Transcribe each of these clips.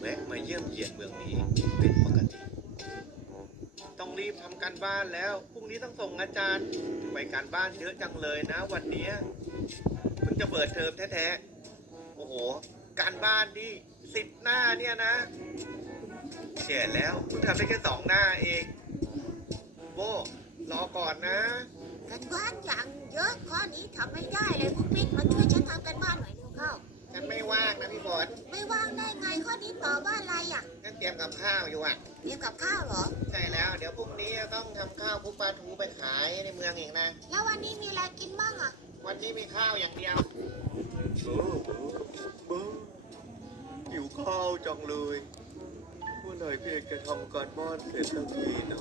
แวะมาเยี่ยมเยียนเมืองนี้เป็นปกติ ต้องรีบทำการบ้านแล้ว พรุ่งนี้ต้องส่งอาจารย์ไปการบ้านเยอะจังเลยนะ วันนี้เพิ่งจะเปิดเทอมแท้ๆ โอ้โห การบ้านนี่สิบหน้าเนี่ยนะเสียแล้วคุณทำได้แค่สองหน้าเอง โบ รอก่อนนะการบ้านอย่างเยอะข้อนี้ทำไม่ได้เลยพวกพี่มาช่วยฉันทำการบ้านหน่อยวันนี้ต๋อว่าอะไรอ่ะ ก็เตรียมกับข้าวอยู่อ่ะเตรียมกับข้าวเหรอ ใช่แล้วเดี๋ยวพรุ่งนี้ต้องทําข้าวคุกปลาทูไปขายในเมืองเองนะแล้ววันนี้มีอะไรกินบ้างอ่ะ วันนี้มีข้าวอย่างเดียวบ้หิวข้าวจังเลยเมื่อหน่อยเพียงจะทำการบ้านเสร็จทั้ทีนะ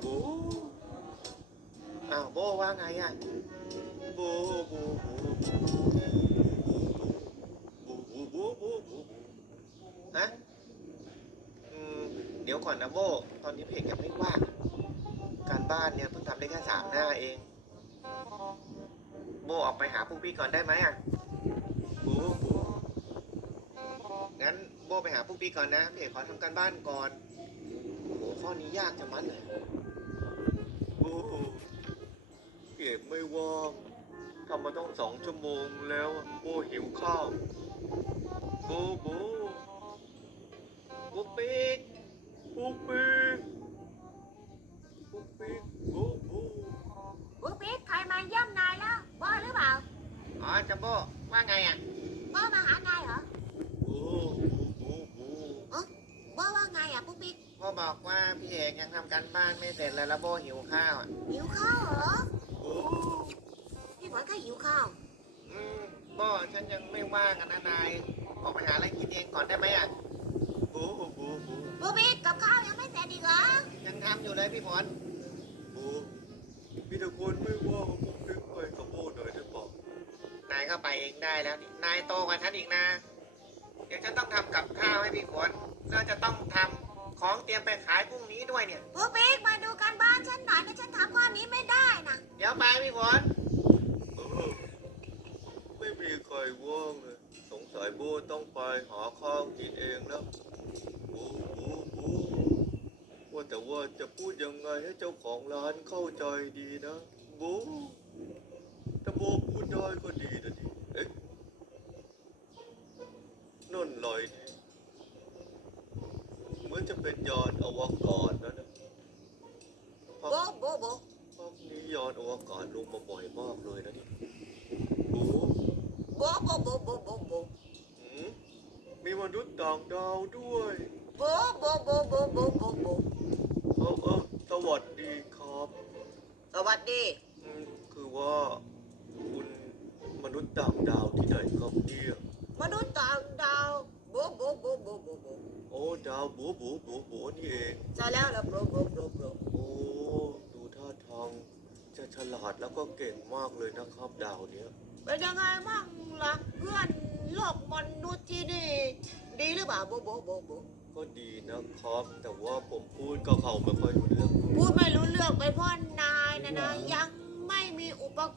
โอ้อ้าวโบว่าไงอ่ะเดี๋ยวก่อนนะโบ ตอนนี้เพจยังไม่ว่างการบ้านเนี่ยเพิ่งทำได้แค่สามหน้าเอง โบออกไปหาพวกพี่ก่อนได้ไหมอ่ะบูงั้นโบไปหาพวกพี่ก่อนนะ เพจขอทำการบ้านก่อนโหข้อนี้ยากจะมัดเลยบูเพจไม่ว่างทำมาต้องสองชั่วโมงแล้ว โบหิวข้าวจ้าโบว่าไงอ่ะโบมาหานายเหรอโบโบโบโบว่าไงอ่ะปุ๊บปิ๊กโบบอกว่าพี่เอกยังทำการบ้านไม่เสร็จเลยแล้วโบหิวข้าวอ่ะหิวข้าวเหรอพี่หวานก็หิวข้าวอืมโบฉันยังไม่ว่างนะนาย ออกไปหาอะไรกินเองก่อนได้ไหมอ่ะโบโบโบโบปิ๊กกับข้าวยังไม่เสร็จอีกเหรอ ยังทำอยู่เลยพี่หวานโบพี่ตะโกนไม่ว่า ของปุ๊บิข้าไปเองได้แล้วนี่นายโตกว่าฉันอีกนะ เดี๋ยวฉันต้องทํากับข้าวให้พี่ฝนเราจะต้องทําของเตรียมไปขายพรุ่งนี้ด้วยเนี่ยพู้เบกมาดูการบ้านฉันหน่อยนะฉันทำความนี้ไม่ได้นะเดี๋ยวไปพี่ฝนไม่มีใครว่างเลยสงสัยบูต้องไปหาข้าวกินเองแล้วบูบูบูว่าแต่ว่าจะพูดยังไงให้เจ้าของร้านเข้าใจดีนะ บูถ้าบูพูดได้ก็ดี่นลอยเหมือนจะเป็นยอนอวกาศนั่นโบโบโบพวกนี้ยอนอวกาศลงมาบ่อยมากเลยนะนี่โบโบโบโบโบโบมีมนุษย์ต่างดาวด้วยโบโบโบโบโบโบโบเออเออสวัสดีครับ สวัสดีคือว่าคุณมนุษย์ต่างดาวที่ไหนครับเนี่ยาแล้วล่ะโปรโปรโปรโปรโอ้ดูท่าทางจะฉลาดแล้วก็เก่งมากเลยนะครับดาวเนี้ยเป็นยังไงบ้างล่ะเพื่อน โลกมนุษย์ที่นี่ดีหรือเปล่าโบโบ โบ โบ ก็ดีนะครับ แต่ว่าผมพูดก็เขาไม่ค่อยรู้เรื่อง พูดไม่รู้เรื่องไปพ่อนายนะนะ ยังไม่มีอุปก